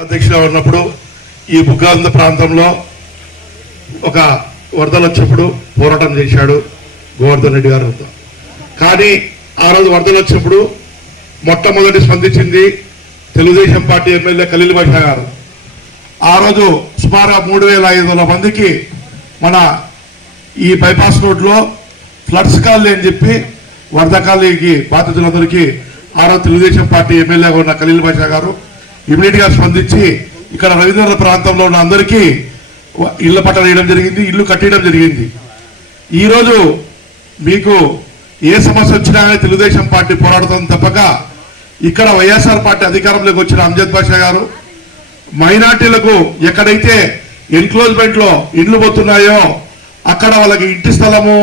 అధ్యక్షుడు ఉన్నప్పుడు ఈ బుగ్గాంధ ప్రాంతంలో ఒక వరదలు వచ్చినప్పుడు పోరాటం చేశాడు గోవర్ధన్ రెడ్డి గారు. కానీ ఆ రోజు వరదలు వచ్చినప్పుడు మొట్టమొదటి స్పందించింది తెలుగుదేశం పార్టీ ఎమ్మెల్యే ఖలీల్ బాషా గారు. ఆ రోజు సుమారుగా 3500 మందికి మన ఈ బైపాస్ రోడ్లో ఫ్లడ్స్ కాలనీ అని చెప్పి వరద కాలనీకి బాధితులందరికీ ఆ రోజు తెలుగుదేశం పార్టీ ఎమ్మెల్యేగా ఉన్న ఖలీల్ బాషా గారు ఇమీడియట్ గా స్పందించి ఇక్కడ రవీంద్ర ప్రాంతంలో ఉన్న అందరికీ ఇళ్ల పట్టాలు వేయడం జరిగింది, ఇల్లు కట్టడం జరిగింది. ఈరోజు మీకు ఏ సమస్య వచ్చినా తెలుగుదేశం పార్టీ పోరాడుతుంది తప్పక ఇక్కడ వైఎస్ఆర్ పార్టీ అధికారంలోకి వచ్చిన అంజద్ బాషా గారు మైనార్టీలకు ఎక్కడైతే ఎన్క్లోజ్మెంట్ లో ఇండ్లు పోతున్నాయో అక్కడ వాళ్ళకి ఇంటి స్థలము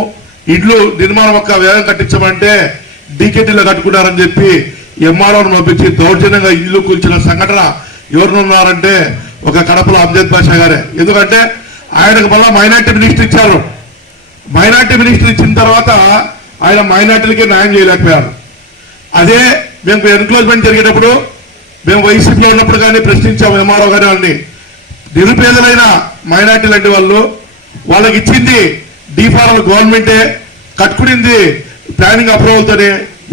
ఇండ్లు నిర్మాణం యొక్క వ్యయం కట్టించమంటే డీకేటీలో కట్టుకున్నారని చెప్పి ఎంఆర్ఓను పంపించి దౌర్జన్యంగా ఇల్లు కూల్చిన సంఘటన ఎవరున్నారంటే ఒక కడపలో అంజద్ బాషా గారే. ఎందుకంటే ఆయనకు మళ్ళా మైనార్టీ మినిస్టర్ ఇచ్చారు. మైనార్టీ మినిస్టర్ ఇచ్చిన తర్వాత ఆయన మైనార్టీలకే న్యాయం చేయలేకపోయారు. అదే మేము ఎన్క్లోజ్మెంట్ జరిగేటప్పుడు మేము వైసీపీలో ఉన్నప్పుడు కానీ ప్రశ్నించాము ఎంఆర్ఓ గారి వాళ్ళని. నిరుపేదలైన మైనార్టీ లాంటి వాళ్ళు వాళ్ళకి ఇచ్చింది డీఫారాలు గవర్నమెంటే, కట్టుకునింది ప్లానింగ్ అప్రూవల్తోనే,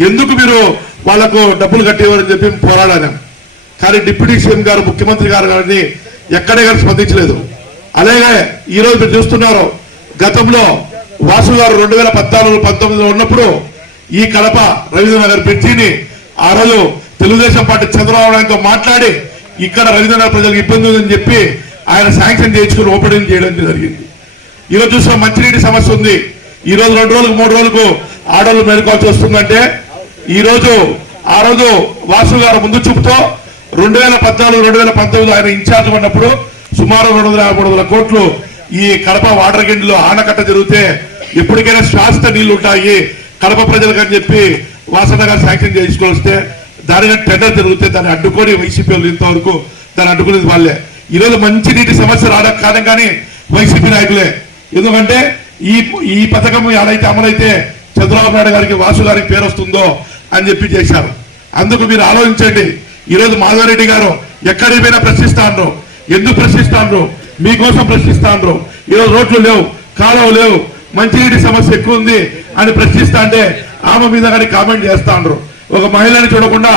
ఎందుకు మీరు వాళ్లకు డబ్బులు కట్టేవారని చెప్పి పోరాడాం. కానీ డిప్యూటీ సీఎం గారు ముఖ్యమంత్రి గారు గారిని ఎక్కడే కానీ స్పందించలేదు. అలాగే ఈ రోజు మీరు చూస్తున్నారు, గతంలో వాసు గారు 2014-19లో ఉన్నప్పుడు ఈ కడప రవీంద్రనగర్ బ్రిడ్జిని ఆ రోజు తెలుగుదేశం పార్టీ చంద్రబాబు నాయుడుతో మాట్లాడి ఇక్కడ రవీంద్రనగర్ ప్రజలకు ఇబ్బంది ఉందని చెప్పి ఆయన శాంక్షన్ చేయించుకుని ఓపెనింగ్ చేయడం జరిగింది. ఈరోజు చూసిన మంచినీటి సమస్య ఉంది. ఈ రోజు 2 రోజులకు 3 రోజులకు ఆడోళ్ళు మేలుకోవాల్సి వస్తుందంటే ఆ రోజు వాసు గారు ముందు చూపుతో 2014-2019 ఆయన ఇన్ఛార్జ్ ఉన్నప్పుడు సుమారు 250-300 కోట్లు ఈ కడప వాటర్ గిండిలో ఆనకట్ట జరిగితే ఎప్పటికైనా శాశ్వత నీళ్లు ఉంటాయి కడప ప్రజలకు అని చెప్పి వాసన్న గారు శాంక్షన్ చేయించుకొస్తే దాని టెండర్ జరిగితే దాన్ని అడ్డుకొని వైసీపీ వాళ్ళు ఇంతవరకు దాన్ని అడ్డుకునేది వాళ్ళే. ఈరోజు మంచి నీటి సమస్య కారణం కానీ వైసీపీ నాయకులే. ఎందుకంటే ఈ పథకం ఎలాగైతే అమలైతే చంద్రబాబు నాయుడు గారికి వాసు గారికి పేరు వస్తుందో అని చెప్పి చేశారు. అందుకు మీరు ఆలోచించండి. ఈరోజు మాధవరెడ్డి గారు ఎక్కడికి పోయినా ప్రశ్నిస్తాండ్రు. ఎందుకు ప్రశ్నిస్తాండ్రు? మీకోసం ప్రశ్నిస్తాండ్రు. ఈరోజు రోడ్లు లేవు, కాలువలు లేవు, మంచినీటి సమస్య ఎక్కువ ఉంది అని ప్రశ్నిస్తా అంటే ఆమె మీద కానీ కామెంట్ చేస్తాండ్రు. ఒక మహిళని చూడకుండా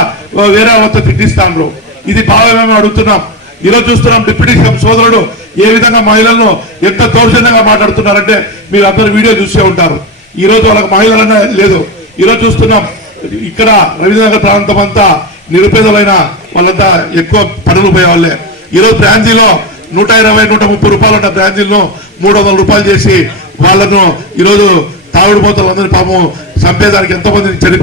వేరే వద్ద తిట్టిస్తాండ్రు. ఇది భావమేమో అడుగుతున్నాం. ఈరోజు చూస్తున్నాం డిప్యూటీ సీఎం సోదరుడు ఏ విధంగా మహిళలను ఎంత దౌర్జన్యంగా మాట్లాడుతున్నారంటే మీరు అందరూ వీడియో చూసే ఉంటారు. ఈ రోజు వాళ్ళకి మహిళలనే లేదు. ఈరోజు చూస్తున్నాం ఇక్కడ రవీంద్రనగర్ ప్రాంతం అంతా నిరుపేదలైన వాళ్ళంతా ఎక్కువ పనులు పోయే వాళ్ళే. ఈరోజు బ్రాంచీలో 120-130 రూపాయలు ఉన్న బ్రాంచీలను 300 రూపాయలు చేసి వాళ్ళను ఈరోజు తాగుడు పోతలందరినీ పాపం చంపేదానికి ఎంతో మందిని చనిపోయారు.